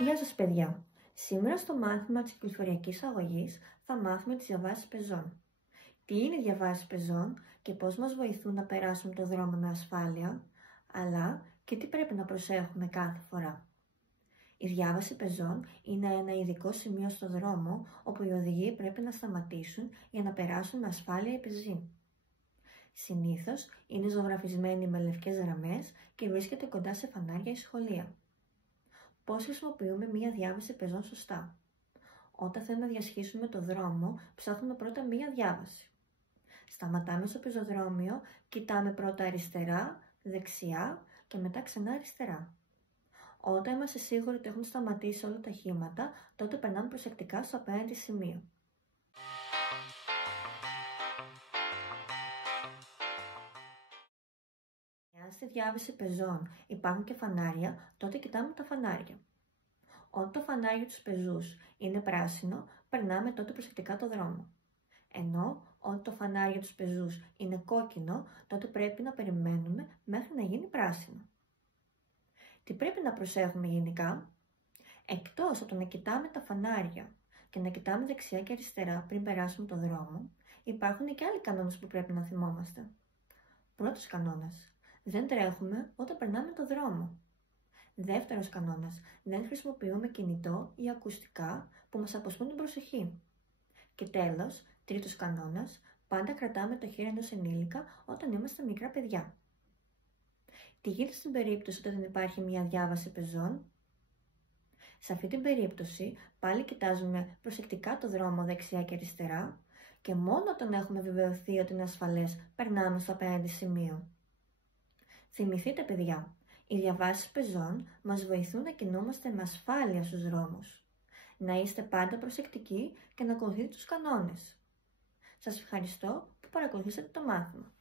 Γεια σας παιδιά! Σήμερα στο μάθημα της κυκλοφοριακής αγωγής θα μάθουμε τις διαβάσεις πεζών. Τι είναι οι διαβάσεις πεζών και πώς μας βοηθούν να περάσουμε το δρόμο με ασφάλεια, αλλά και τι πρέπει να προσέχουμε κάθε φορά. Η διάβαση πεζών είναι ένα ειδικό σημείο στο δρόμο όπου οι οδηγοί πρέπει να σταματήσουν για να περάσουν με ασφάλεια οι πεζοί. Συνήθως είναι ζωγραφισμένοι με λευκές γραμμές και βρίσκεται κοντά σε φανάρια ή σχολεία. Πώς χρησιμοποιούμε μία διάβαση πεζών σωστά? Όταν θέλουμε να διασχίσουμε το δρόμο, ψάχνουμε πρώτα μία διάβαση. Σταματάμε στο πεζοδρόμιο, κοιτάμε πρώτα αριστερά, δεξιά και μετά ξανά αριστερά. Όταν είμαστε σίγουροι ότι έχουν σταματήσει όλα τα οχήματα, τότε περνάμε προσεκτικά στο απέναντι σημείο. Αν στη διάβαση πεζών υπάρχουν και φανάρια, τότε κοιτάμε τα φανάρια. Όταν το φανάρι για τους πεζούς είναι πράσινο, περνάμε τότε προσεκτικά το δρόμο. Ενώ όταν το φανάρι για τους πεζούς είναι κόκκινο, τότε πρέπει να περιμένουμε μέχρι να γίνει πράσινο. Τι πρέπει να προσέχουμε γενικά? Εκτός από το να κοιτάμε τα φανάρια και να κοιτάμε δεξιά και αριστερά πριν περάσουμε το δρόμο, υπάρχουν και άλλοι κανόνες που πρέπει να θυμόμαστε. Πρώτος κανόνας: δεν τρέχουμε όταν περνάμε το δρόμο. Δεύτερος κανόνας: δεν χρησιμοποιούμε κινητό ή ακουστικά που μας αποσπούν την προσοχή. Και τέλος, τρίτος κανόνας: πάντα κρατάμε το χέρι ενός ενήλικα όταν είμαστε μικρά παιδιά. Τι γίνεται στην περίπτωση όταν δεν υπάρχει μία διάβαση πεζών? Σε αυτή την περίπτωση πάλι κοιτάζουμε προσεκτικά το δρόμο δεξιά και αριστερά και μόνο όταν έχουμε βεβαιωθεί ότι είναι ασφαλές περνάμε στο απέναντι σημείο. Θυμηθείτε παιδιά, οι διαβάσεις πεζών μας βοηθούν να κινούμαστε με ασφάλεια στους δρόμους. Να είστε πάντα προσεκτικοί και να ακολουθείτε τους κανόνες. Σας ευχαριστώ που παρακολουθήσατε το μάθημα.